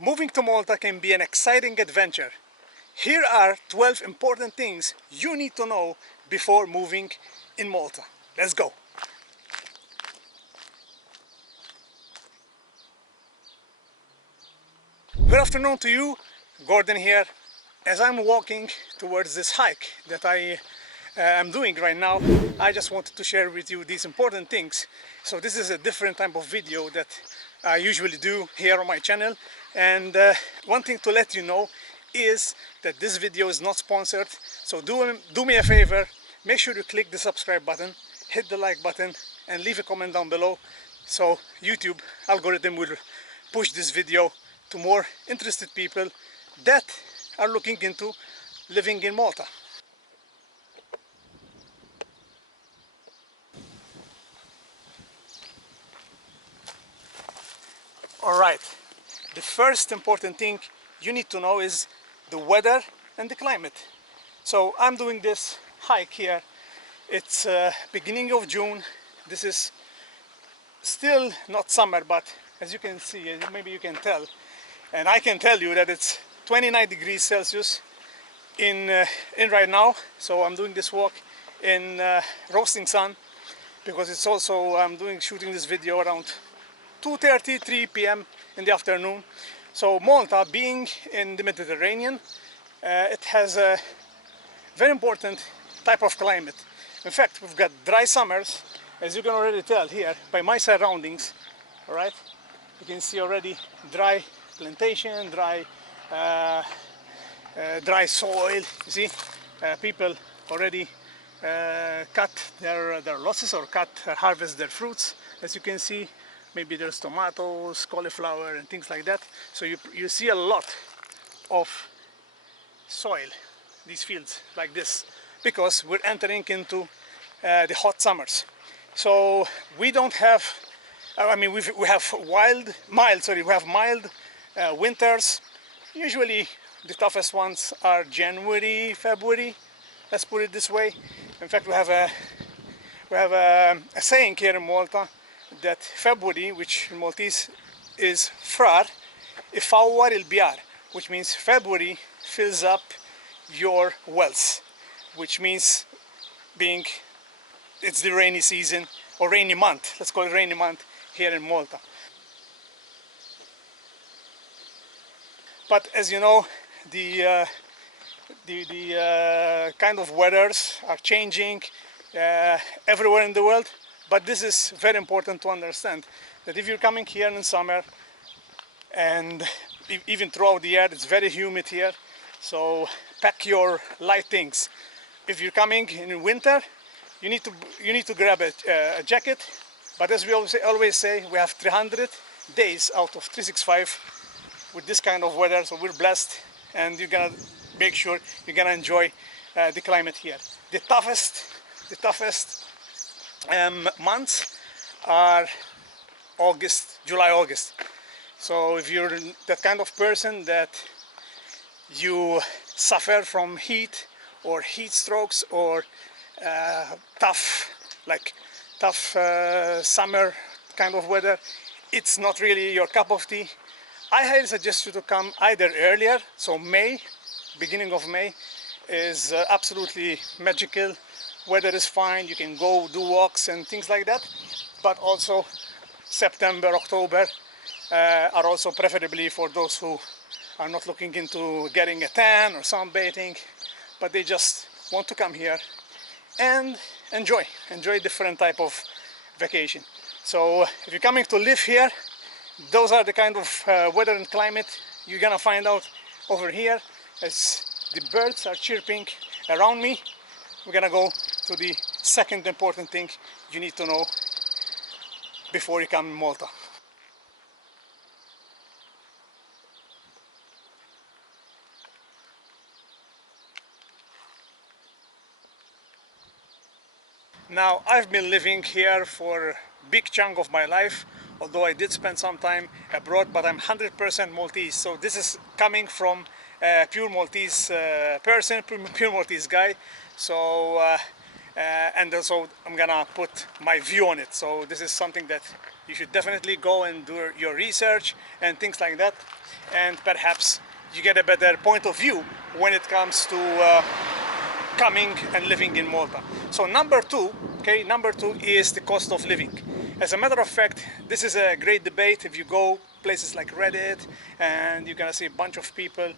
Moving to Malta can be an exciting adventure. Here are 12 important things you need to know before moving in Malta. Let's go! Good afternoon to you, Gordon here. As I'm walking towards this hike that I am doing right now, I just wanted to share with you these important things. So this is a different type of video that I usually do here on my channel, and one thing to let you know is that this video is not sponsored. So do me a favor, make sure you click the subscribe button, hit the like button and leave a comment down below, so YouTube algorithm will push this video to more interested people that are looking into living in Malta. Alright, the first important thing you need to know is the weather and the climate. So I'm doing this hike here. It's beginning of June. This is still not summer, but as you can see, maybe you can tell, and I can tell you that it's 29 degrees Celsius in right now. So I'm doing this walk in roasting sun, because it's also shooting this video around 2:30, 3 p.m. in the afternoon. So Malta, being in the Mediterranean, it has a very important type of climate. In fact, we've got dry summers, as you can already tell here by my surroundings. All right, you can see already dry plantation, dry soil. You see, people already cut their losses or harvest their fruits. As you can see, maybe there's tomatoes, cauliflower and things like that. So you see a lot of soil, these fields like this, because we're entering into the hot summers. So we don't have, we have mild winters. Usually the toughest ones are January, February, let's put it this way. In fact, we have a saying here in Malta that February, which in Maltese is frar, ifawwar il-bjar, which means February fills up your wells, which means it's the rainy season, or rainy month, let's call it rainy month here in Malta. But as you know, the kind of weathers are changing everywhere in the world. But this is very important to understand, that if you're coming here in summer, and even throughout the year, it's very humid here, so pack your light things. If you're coming in winter, you need to grab a jacket. But as we always say, we have 300 days out of 365 with this kind of weather, so we're blessed, and you're gonna make sure you're gonna enjoy the climate here. The toughest months are July, August. So if you're that kind of person that you suffer from heat or heat strokes or tough summer kind of weather, it's not really your cup of tea. I highly suggest you to come either earlier, so May, beginning of May is absolutely magical. Weather is fine, you can go do walks and things like that, but also September, October are also preferably for those who are not looking into getting a tan or sunbathing, but they just want to come here and enjoy different type of vacation. So if you're coming to live here, those are the kind of weather and climate you're gonna find out over here. As the birds are chirping around me, we're gonna go to the second important thing you need to know before you come to Malta. Now, I've been living here for a big chunk of my life, although I did spend some time abroad, but I'm 100% Maltese. So this is coming from a pure Maltese person, pure Maltese guy. So and also I'm gonna put my view on it. So this is something that you should definitely go and do your research and things like that, and perhaps you get a better point of view when it comes to coming and living in Malta. So number two is the cost of living. As a matter of fact, this is a great debate. If you go places like Reddit, and you're gonna see a bunch of people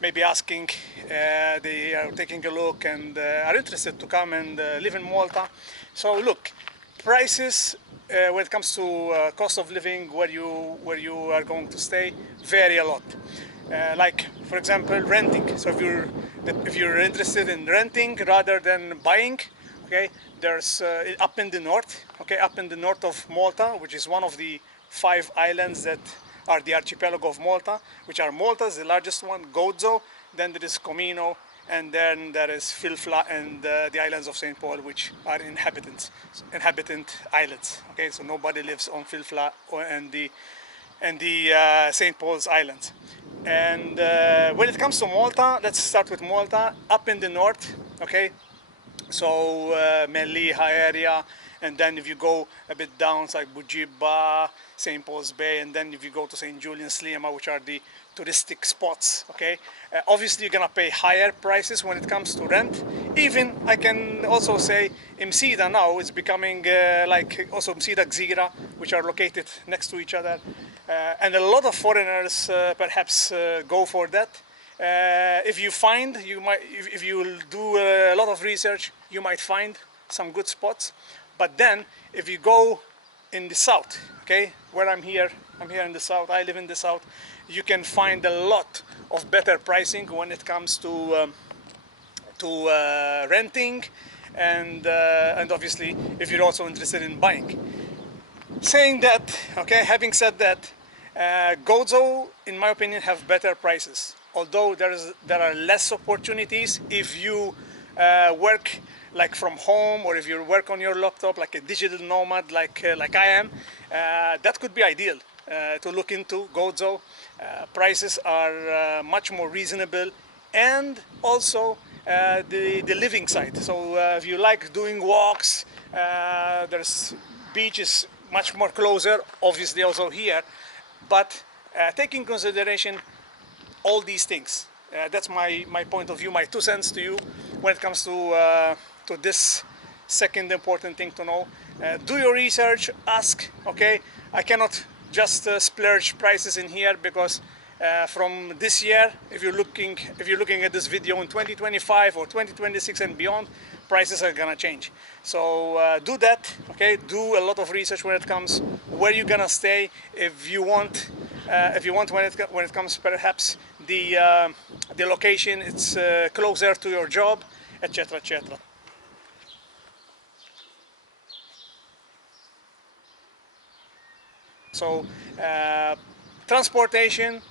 maybe asking, they are taking a look and are interested to come and live in Malta. So look, prices when it comes to cost of living, where you are going to stay, vary a lot. Like for example, renting. So if you're interested in renting rather than buying, okay, there's up in the north, up in the north of Malta, which is one of the 5 islands that are the archipelago of Malta, which are Malta's the largest one, Gozo, then there is Comino, and then there is Filfla and the islands of St. Paul, which are inhabitant islands. Okay, so nobody lives on Filfla and the St. Paul's Islands. And when it comes to Malta, let's start with Malta, up in the north, okay? So Melliha area, and then if you go a bit down, it's like Bugiba, St. Paul's Bay, and then if you go to St. Julian, Sliema, which are the touristic spots, okay? Obviously, you're gonna pay higher prices when it comes to rent. Even, I can also say, Msida now is becoming like also Msida, Gzira, which are located next to each other. And a lot of foreigners perhaps go for that. If you find, if you will do a lot of research, you might find some good spots. But then, if you go in the south, okay, where I'm here in the south, I live in the south, you can find a lot of better pricing when it comes to renting, and obviously, if you're also interested in buying. Saying that, okay, having said that, Gozo, in my opinion, have better prices. Although there are less opportunities if you work like from home, or if you work on your laptop like a digital nomad, like I am, that could be ideal to look into Gozo. Prices are much more reasonable, and also the living side. So if you like doing walks, there's beaches much more closer, obviously also here, but take in consideration all these things. That's my point of view, my 2 cents to you when it comes to this second important thing to know. Do your research, ask, okay? I cannot just splurge prices in here, because from this year, if you're looking at this video in 2025 or 2026 and beyond, prices are gonna change. So do that, okay? Do a lot of research when it comes where you're gonna stay. If you want when it comes perhaps the location, it's closer to your job, etc., etc. So transportation,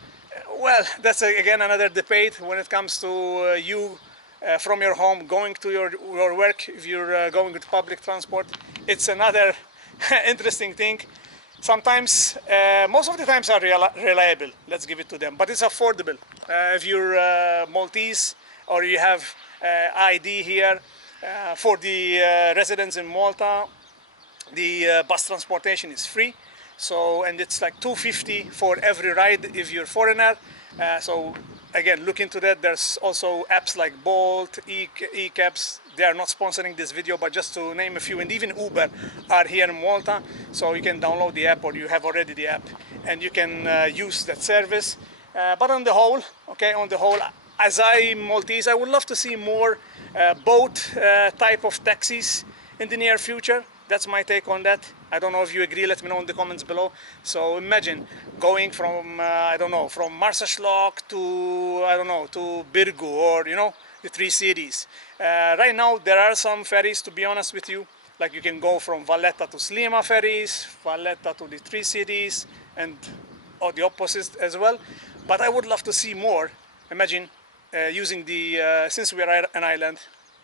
well, that's again another debate when it comes to you from your home going to your work. If you're going with public transport, it's another interesting thing. Sometimes, most of the times are reliable, let's give it to them, but it's affordable. If you're Maltese, or you have ID here, for the residents in Malta, the bus transportation is free. So, and it's like $2.50 for every ride if you're foreigner. So again, look into that. There's also apps like Bolt, eCabs. They are not sponsoring this video, but just to name a few, and even Uber are here in Malta. So you can download the app, or you have already the app, and you can use that service. But on the whole, okay, as I'm Maltese, I would love to see more boat type of taxis in the near future. That's my take on that. I don't know if you agree, let me know in the comments below. So imagine going from, I don't know, from Marsaxlokk to, I don't know, to Birgu, or, you know, the 3 cities. Right now, there are some ferries, to be honest with you. Like you can go from Valletta to Sliema ferries, Valletta to the 3 cities, and or the opposite as well. But I would love to see more. Imagine using the, since we are an island,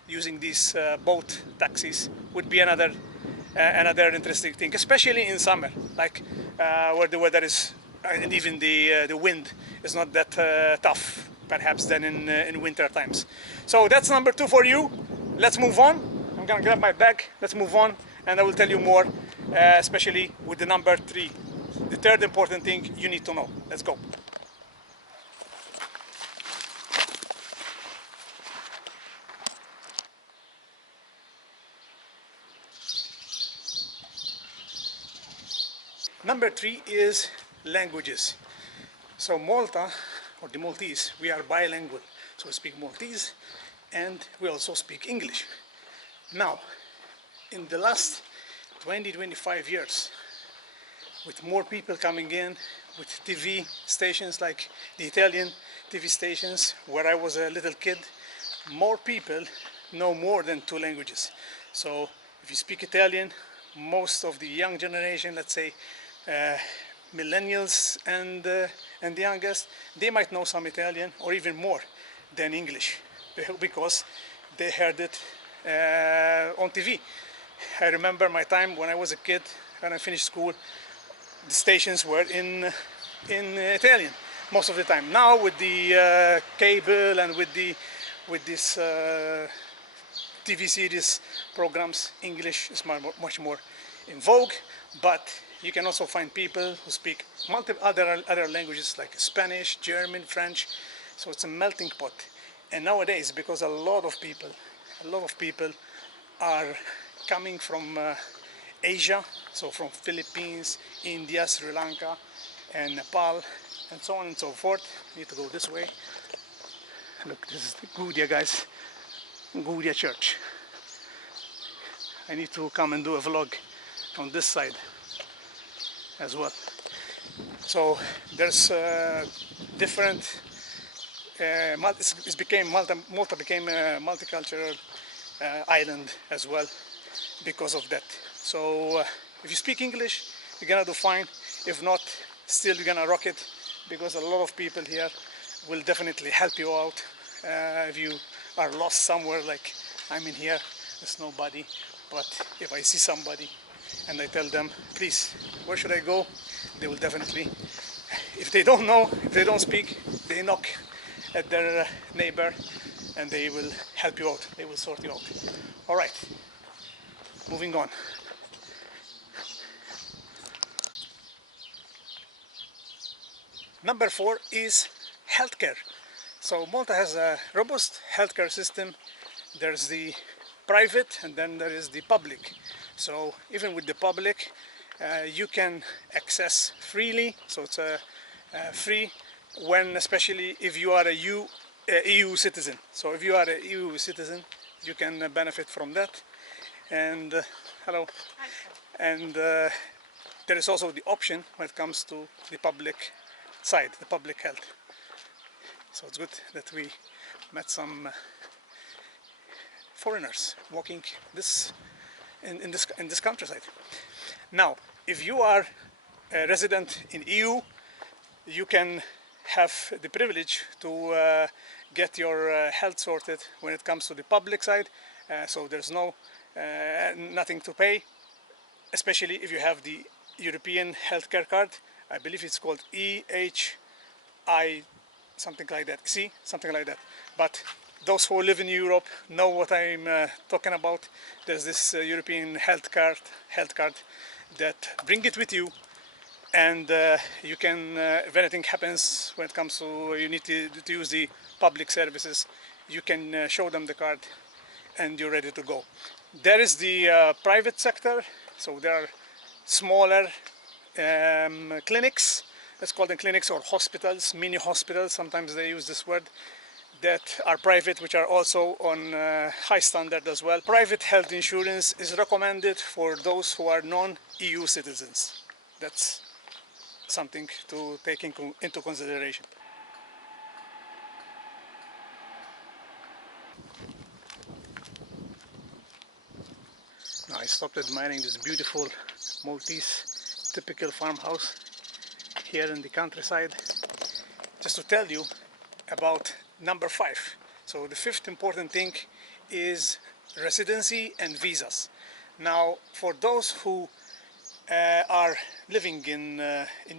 using these boat taxis would be another interesting thing, especially in summer, like where the weather is, and even the wind is not that tough, perhaps, than in winter times. So that's number 2 for you. Let's move on. I'm gonna grab my bag. Let's move on, and I will tell you more especially with the number 3. The third important thing you need to know. Let's go. Number 3 is languages. So Malta, or the Maltese, we are bilingual. So we speak Maltese and we also speak English. Now, in the last 20-25 years, with more people coming in, with TV stations like the Italian TV stations where I was a little kid, more people know more than 2 languages. So if you speak Italian, most of the young generation, let's say millennials and the youngest, they might know some Italian or even more than English because they heard it on TV. I remember my time when I was a kid, when I finished school, the stations were in Italian most of the time. Now with the cable and with this TV series programs, English is much more in vogue, but you can also find people who speak other languages like Spanish, German, French. So it's a melting pot. And nowadays, because a lot of people are coming from Asia, so from Philippines, India, Sri Lanka, and Nepal, and so on and so forth. I need to go this way. Look, this is the Gaudia, guys. Gaudia Church. I need to come and do a vlog on this side as well. So there's different. Malta became a multicultural island as well because of that. So if you speak English, you're gonna do fine. If not, still you're gonna rock it because a lot of people here will definitely help you out. If you are lost somewhere, like I'm in here, there's nobody. But if I see somebody and I tell them, please, where should I go? They will definitely, if they don't know, if they don't speak, they knock at their neighbor and they will help you out. They will sort you out. All right, moving on. Number 4 is healthcare. So Malta has a robust healthcare system. There's the private and then there is the public. So even with the public, you can access freely. So it's free when, especially if you are a EU citizen. So if you are a EU citizen, you can benefit from that. And hello. And there is also the option when it comes to the public side, the public health. So it's good that we met some foreigners walking in this countryside. Now, if you are a resident in EU, you can have the privilege to get your health sorted when it comes to the public side. So there's nothing to pay, especially if you have the European healthcare card. I believe it's called EHIC, something like that. See, something like that. But those who live in Europe know what I'm talking about. There's this European health card that bring it with you, and you can, if anything happens when it comes to you need to use the public services, you can show them the card, and you're ready to go. There is the private sector, so there are smaller clinics. Let's call them clinics or hospitals, mini hospitals. Sometimes they use this word. That are private, which are also on high standard as well. Private health insurance is recommended for those who are non-EU citizens. That's something to take into consideration. Now I stopped admiring this beautiful Maltese typical farmhouse here in the countryside, just to tell you about number 5. So the 5th important thing is residency and visas. Now, for those who are living in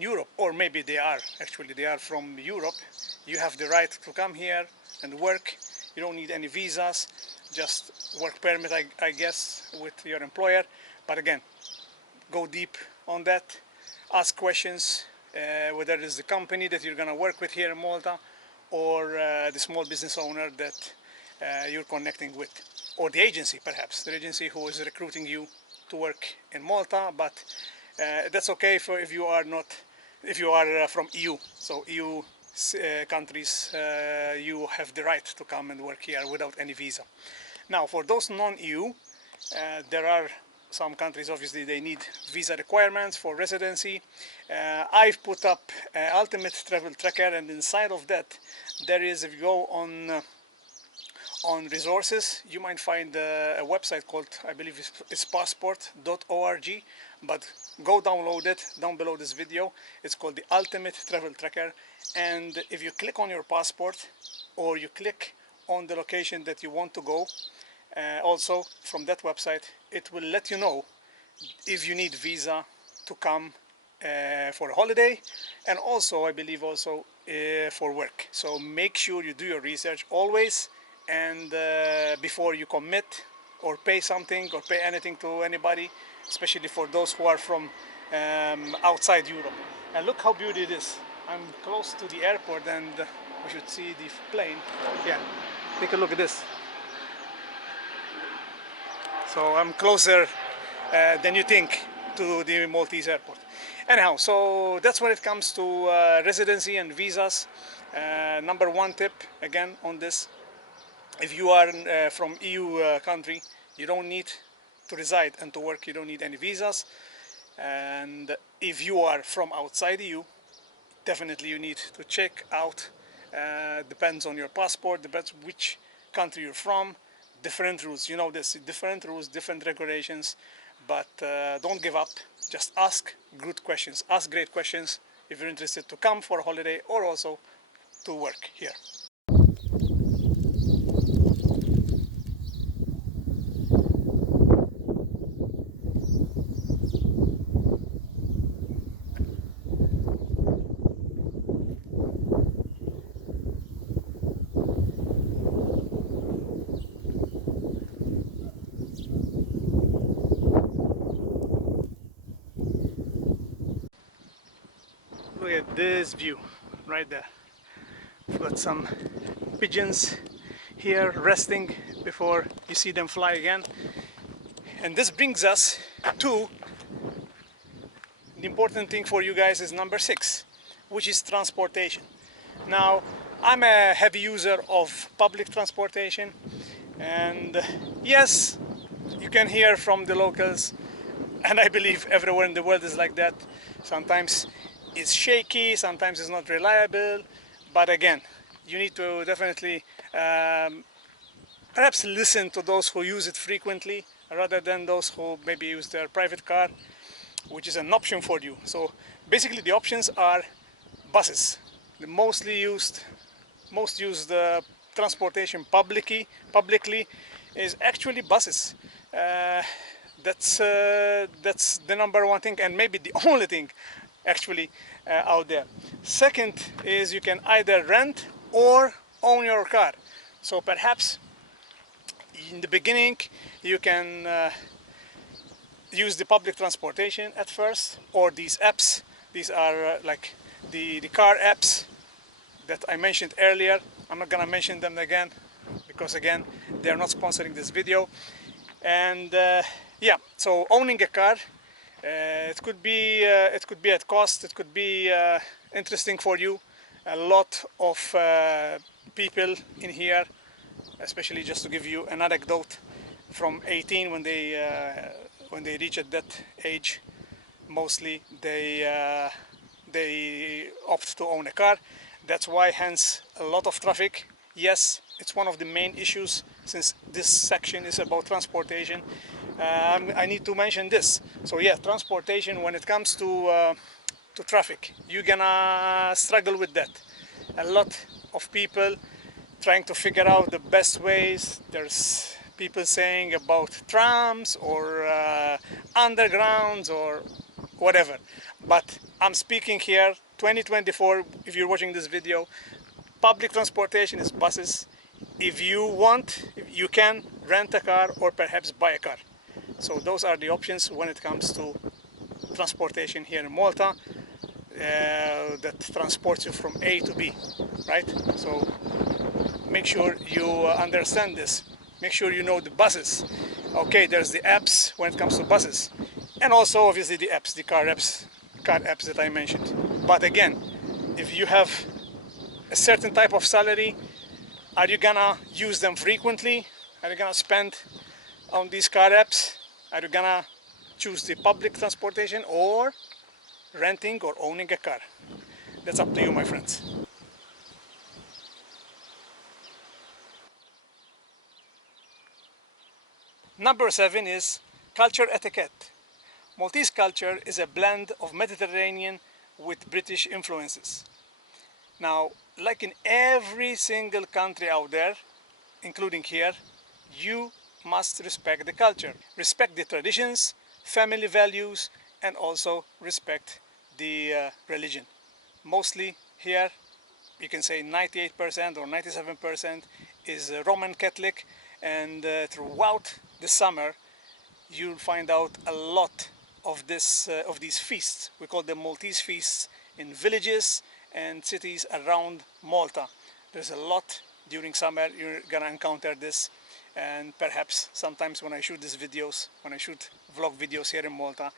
Europe, or maybe they are from Europe, you have the right to come here and work. You don't need any visas, just work permit, I guess, with your employer. But again, go deep on that, ask questions, whether it's the company that you're going to work with here in Malta, or the small business owner that you're connecting with, or the agency, perhaps the agency who is recruiting you to work in Malta. But that's okay if you are not, if you are from EU. So EU countries, you have the right to come and work here without any visa. Now, for those non-EU, there are some countries, obviously, they need visa requirements for residency. I've put up Ultimate Travel Tracker, and inside of that, there is, if you go on resources, you might find a website called, I believe it's passport.org, but go download it down below this video. It's called the Ultimate Travel Tracker, and if you click on your passport or you click on the location that you want to go, also from that website, it will let you know if you need visa to come for a holiday, and also I believe also for work. So make sure you do your research always, and before you commit or pay something or pay anything to anybody, especially for those who are from outside Europe. And look how beautiful it is. I'm close to the airport, and we should see the plane. Yeah, take a look at this. So I'm closer than you think to the Maltese airport. Anyhow, so that's when it comes to residency and visas. Number one tip again on this: if you are from EU country, you don't need to reside and to work. You don't need any visas. And if you are from outside EU, definitely you need to check out. Depends on your passport. Depends which country you're from. Different rules, you know this, different rules, different regulations, but don't give up. Just ask good questions, ask great questions if you're interested to come for a holiday or also to work here. Look at this view right there. We've got some pigeons here resting before you see them fly again. And this brings us to the important thing for you guys is number 6, which is transportation. Now, I'm a heavy user of public transportation, and yes, you can hear from the locals, and I believe everywhere in the world is like that. Sometimes it's shaky, sometimes it's not reliable, but again, you need to definitely perhaps listen to those who use it frequently rather than those who maybe use their private car, which is an option for you. So basically the options are buses. The most used transportation publicly is actually buses. That's the number one thing, and maybe the only thing actually out there. Second is you can either rent or own your car. So perhaps in the beginning you can use the public transportation at first, or these apps. These are like the car apps that I mentioned earlier. I'm not gonna mention them again because again they're not sponsoring this video. And yeah, so owning a car, it could be at cost, it could be interesting for you. A lot of people in here, especially just to give you an anecdote, from 18 when they reach at that age, mostly they opt to own a car. That's why hence a lot of traffic. Yes, it's one of the main issues since this section is about transportation. I need to mention this. So yeah, transportation, when it comes to traffic, you're gonna struggle with that. A lot of people trying to figure out the best ways. There's people saying about trams or undergrounds or whatever. But I'm speaking here 2024, if you're watching this video, public transportation is buses. If you want, you can rent a car or perhaps buy a car. So those are the options when it comes to transportation here in Malta that transports you from A to B, right? So make sure you understand this. Make sure you know the buses. Okay, there's the apps when it comes to buses, and also obviously the apps, the car apps that I mentioned. But again, if you have a certain type of salary, are you gonna use them frequently? Are you gonna spend on these car apps? Are you gonna choose the public transportation or renting or owning a car? That's up to you, my friends. Number 7 is culture etiquette. Maltese culture is a blend of Mediterranean with British influences. Now, like in every single country out there, including here, you must respect the culture, respect the traditions, family values, and also respect the religion. Mostly here, you can say 98% or 97% is Roman Catholic, and throughout the summer, you'll find out a lot of these feasts. We call them Maltese feasts in villages and cities around Malta. There's a lot during summer. You're gonna encounter this, and perhaps sometimes when I shoot these videos, when I shoot vlog videos here in Malta,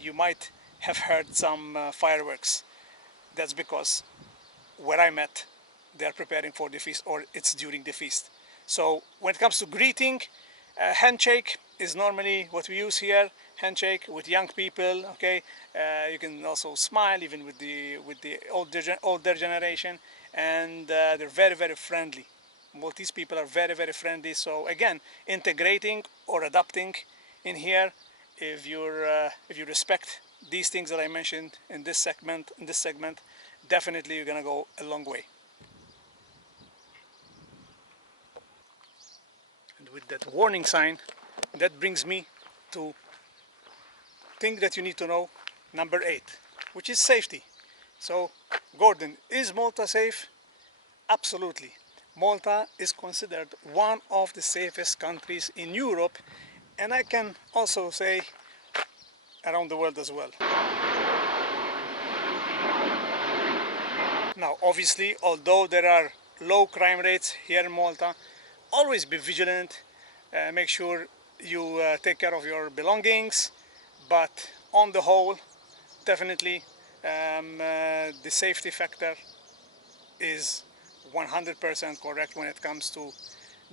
you might have heard some fireworks. That's because where I'm at, they are preparing for the feast, or it's during the feast. So when it comes to greeting, handshake is normally what we use here. Handshake with young people. Okay, you can also smile even with the older generation, and they're very friendly. Maltese people are very friendly. So again, integrating or adapting in here, if you respect these things that I mentioned in this segment, definitely you're gonna go a long way. And with that warning sign, that brings me to thing that you need to know, number 8, which is safety. So, Gordon, is Malta safe? Absolutely. Malta is considered one of the safest countries in Europe, and I can also say around the world as well. Now, obviously, although there are low crime rates here in Malta, always be vigilant, make sure you take care of your belongings, but on the whole, definitely the safety factor is 100% correct when it comes to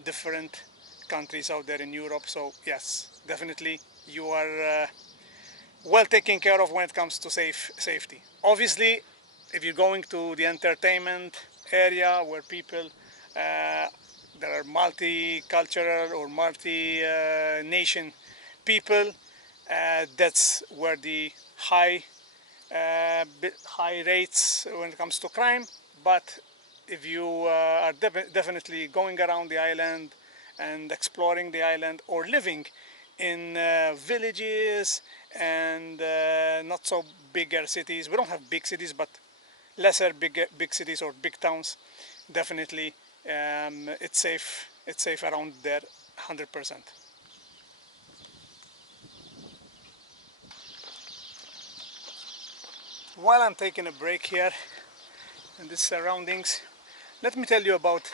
different countries out there in Europe. So yes, definitely you are well taken care of when it comes to safety. Obviously, if you're going to the entertainment area where people that are multicultural or multi-nation people, that's where the high rates when it comes to crime. But if you are definitely going around the island and exploring the island, or living in villages and not so bigger cities, we don't have big cities, but lesser big cities or big towns, definitely it's safe around there 100%. While I'm taking a break here in these surroundings, let me tell you about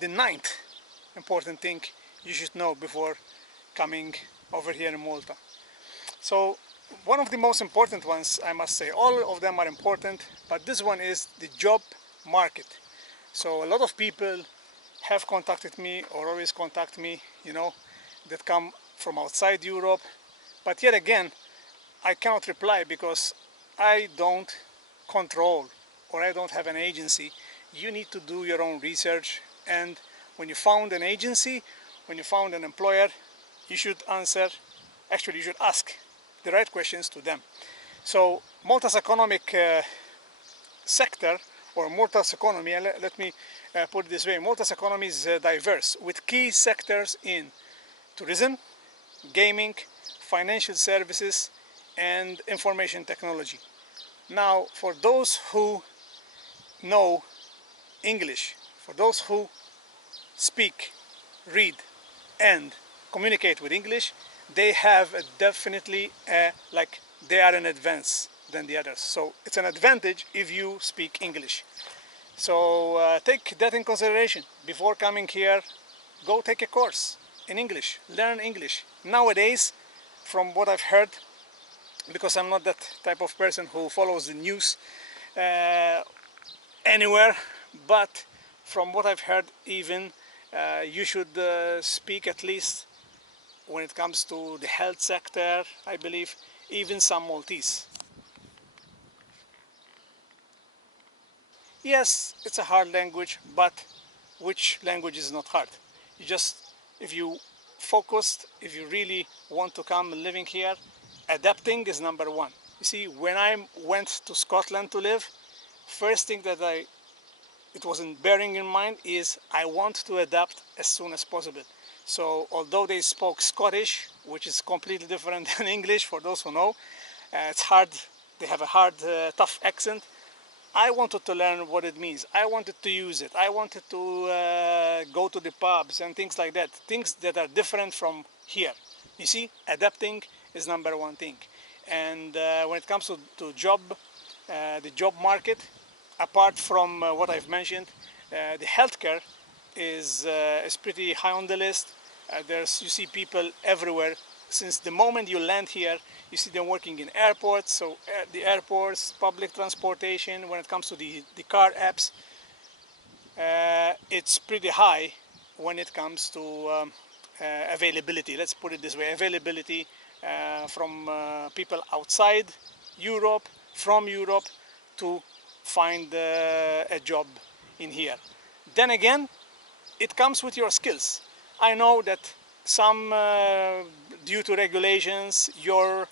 the ninth important thing you should know before coming over here in Malta. So one of the most important ones, I must say, all of them are important, but this one is the job market. So a lot of people have contacted me or always contact me, that come from outside Europe, but yet again, I cannot reply because I don't control, or I don't have an agency. You need to do your own research, and when you found an agency, when you found an employer, you should you should ask the right questions to them. So Malta's economic sector, or Malta's economy, let me put it this way, Malta's economy is diverse, with key sectors in tourism, gaming, financial services, and information technology. Now, for those who know English, for those who speak, read, and communicate with English, they have definitely like they are in advance than the others. So it's an advantage if you speak English. So take that in consideration. Before coming here, go take a course in English, learn English. Nowadays, from what I've heard, because I'm not that type of person who follows the news anywhere, but from what I've heard, even you should speak at least when it comes to the health sector, I believe, even some Maltese. Yes, it's a hard language, but which language is not hard? You just, if you focused, if you really want to come living here, adapting is number one. You see, when I went to Scotland to live, first thing that it wasn't bearing in mind is I want to adapt as soon as possible. So although they spoke Scottish, which is completely different than English for those who know, it's hard, they have a hard, tough accent. I wanted to learn what it means. I wanted to use it. I wanted to go to the pubs and things like that. Things that are different from here. You see, adapting is number one thing. And when it comes to job, the job market, apart from what I've mentioned, the healthcare is pretty high on the list. You see people everywhere. Since the moment you land here, you see them working in airports. So the airports, public transportation, when it comes to the car apps, it's pretty high when it comes to availability. Let's put it this way, availability from people outside Europe, from Europe, to find a job in here. Then again, it comes with your skills. I know that some, due to regulations, your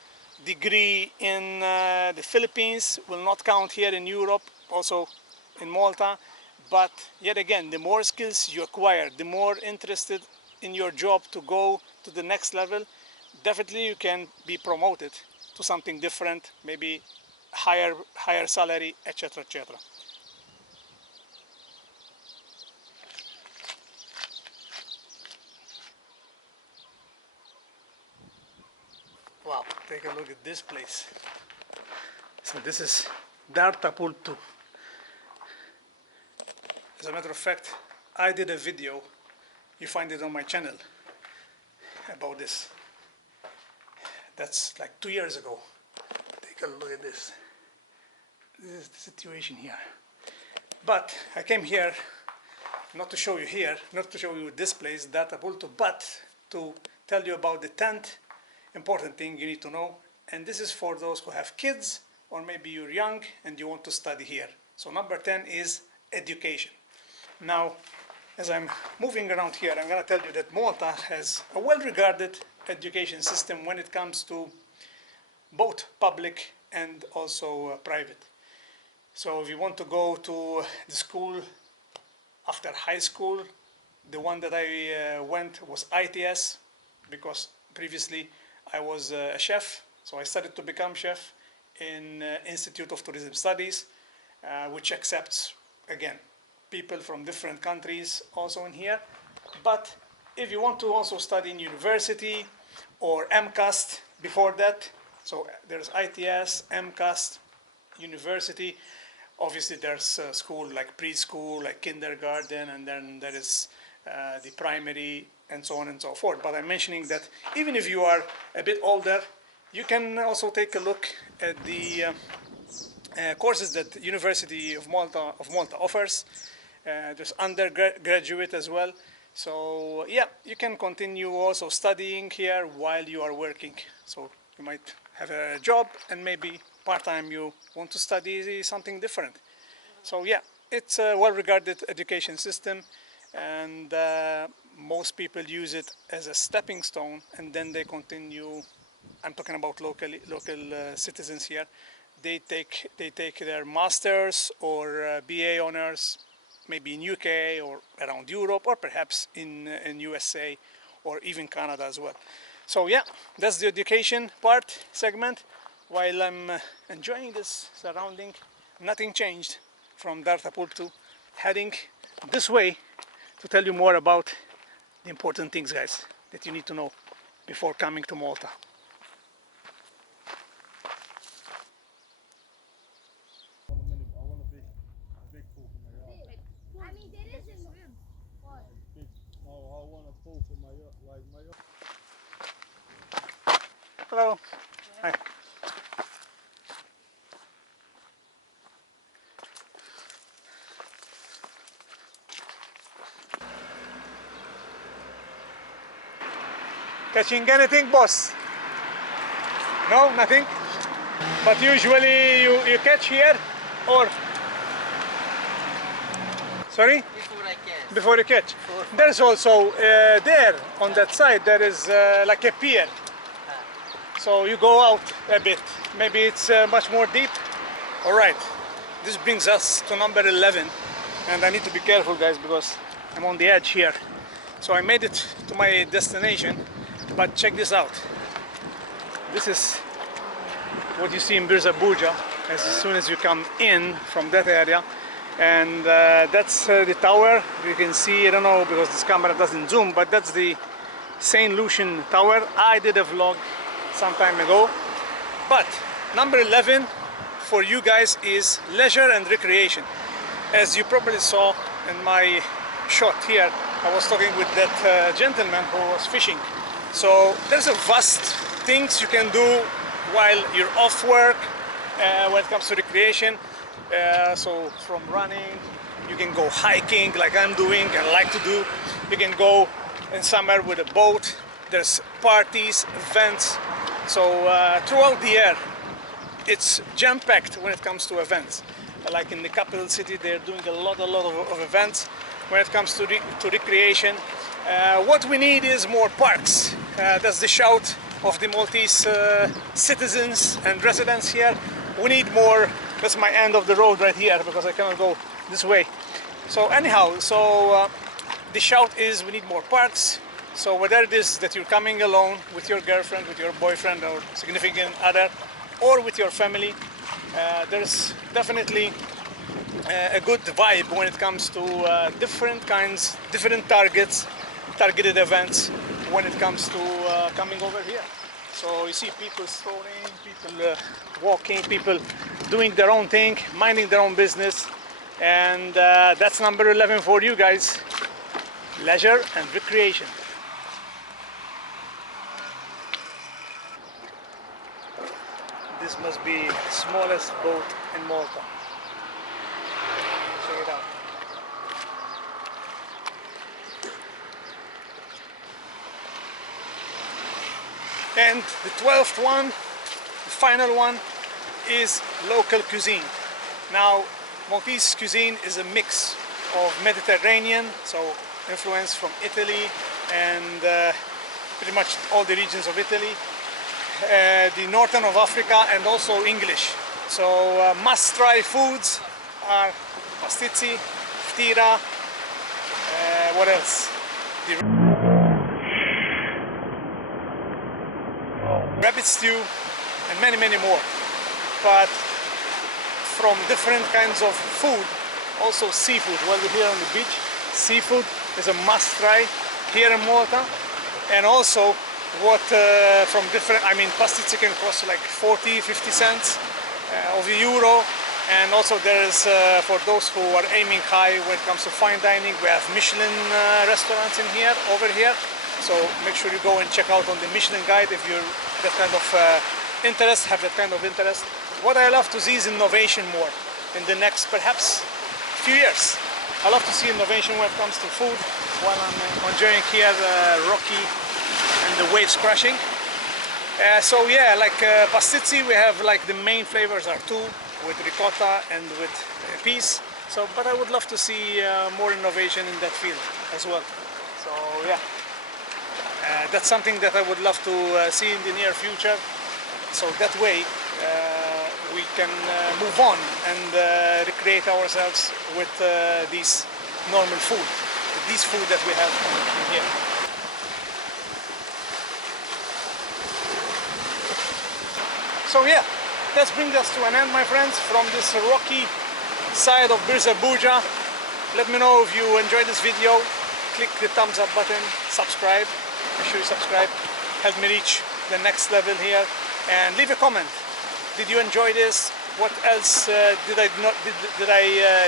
degree in the Philippines will not count here in Europe, also in Malta. But yet again, the more skills you acquire, the more interested in your job to go to the next level, definitely you can be promoted to something different, maybe higher salary, etc., etc. Wow, take a look at this place. So this is Dartapultu. As a matter of fact, I did a video, you find it on my channel, about this. That's like 2 years ago. Take a look at this. This is the situation here. But I came here not to show you here, not to show you this place, Dartapultu, but to tell you about the 10th important thing you need to know. And this is for those who have kids, or maybe you're young and you want to study here. So number 10 is education. Now, as I'm moving around here, I'm going to tell you that Malta has a well-regarded education system when it comes to both public and also private. So if you want to go to the school after high school, the one that I went was ITS, because previously I was a chef. So I started to become chef in Institute of Tourism Studies, which accepts, again, people from different countries also in here. But if you want to also study in university or MCAST before that, so there's ITS, MCAST, university. Obviously there's school like preschool, like kindergarten, and then there is the primary and so on and so forth. But I'm mentioning that even if you are a bit older, you can also take a look at the courses that University of Malta offers. There's undergraduate as well. So yeah, you can continue also studying here while you are working. So you might have a job and maybe part-time you want to study something different. So yeah, it's a well-regarded education system, and most people use it as a stepping stone, and then they continue. I'm talking about local citizens here. They take their masters or BA honors, maybe in UK or around Europe, or perhaps in USA or even Canada as well. So yeah, that's the education part segment. While I'm enjoying this surrounding, nothing changed from Dartapultu, heading this way to tell you more about the important things, guys, that you need to know before coming to Malta. Hello. Hi. Catching anything, boss? No, nothing? But usually you catch here or? Sorry? Before I catch. Before you catch. There's also there on that side there is like a pier. So you go out a bit. Maybe it's much more deep. All right. This brings us to number 11, and I need to be careful, guys, because I'm on the edge here. So I made it to my destination, but check this out. This is what you see in Birza Buja as soon as you come in from that area. And that's the tower. You can see, I don't know because this camera doesn't zoom, but that's the St. Lucian Tower. I did a vlog some time ago. But number 11 for you guys is leisure and recreation. As you probably saw in my shot here, I was talking with that gentleman who was fishing. So there's a vast things you can do while you're off work when it comes to recreation. So from running, you can go hiking like I'm doing and like to do. You can go in summer with a boat. There's parties, events. So throughout the year, it's jam-packed when it comes to events. Like in the capital city, they're doing a lot of events. When it comes to recreation, what we need is more parks. That's the shout of the Maltese citizens and residents here. We need more. That's my end of the road right here because I cannot go this way. So anyhow, the shout is we need more parks. So whether it is that you're coming alone with your girlfriend, with your boyfriend or significant other, or with your family, there's definitely a good vibe when it comes to different targeted events when it comes to coming over here. So you see people strolling, people walking, people doing their own thing, minding their own business, and that's number 11 for you guys, leisure and recreation. This must be the smallest boat in Malta. Check it out. And the 12th one, the final one, is local cuisine. Now, Maltese cuisine is a mix of Mediterranean, so influence from Italy and pretty much all the regions of Italy, the northern of Africa, and also English. So must-try foods are pastizzi, ftira, what else? Rabbit stew, and many more. But from different kinds of food, also seafood. While we're here on the beach, seafood is a must-try here in Malta. And also what from different, I mean, pastizzi can cost like 40-50 cents of a euro. And also there is, for those who are aiming high when it comes to fine dining, we have Michelin restaurants in here, over here. So make sure you go and check out on the Michelin guide if you're that kind of have that kind of interest. What I love to see is innovation more in the next, perhaps, few years. I love to see innovation when it comes to food while I'm enjoying here Rocky and the waves crashing. So yeah, like pastizzi, we have like the main flavors are two, with ricotta and with peas. So, but I would love to see more innovation in that field as well. So yeah, that's something that I would love to see in the near future. So that way we can move on and recreate ourselves with these normal food, with this food that we have in here. So yeah, that brings us to an end, my friends, from this rocky side of Birza Buja. Let me know if you enjoyed this video. Click the thumbs up button, subscribe. Make sure you subscribe. Help me reach the next level here. And leave a comment. Did you enjoy this? What else did I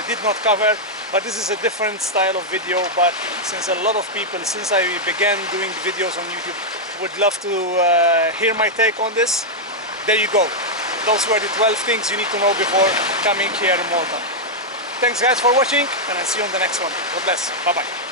did not cover? but this is a different style of video. But since a lot of people, since I began doing videos on YouTube, would love to hear my take on this, there you go. Those were the 12 things you need to know before coming here in Malta. Thanks guys for watching, and I'll see you on the next one. God bless. Bye bye.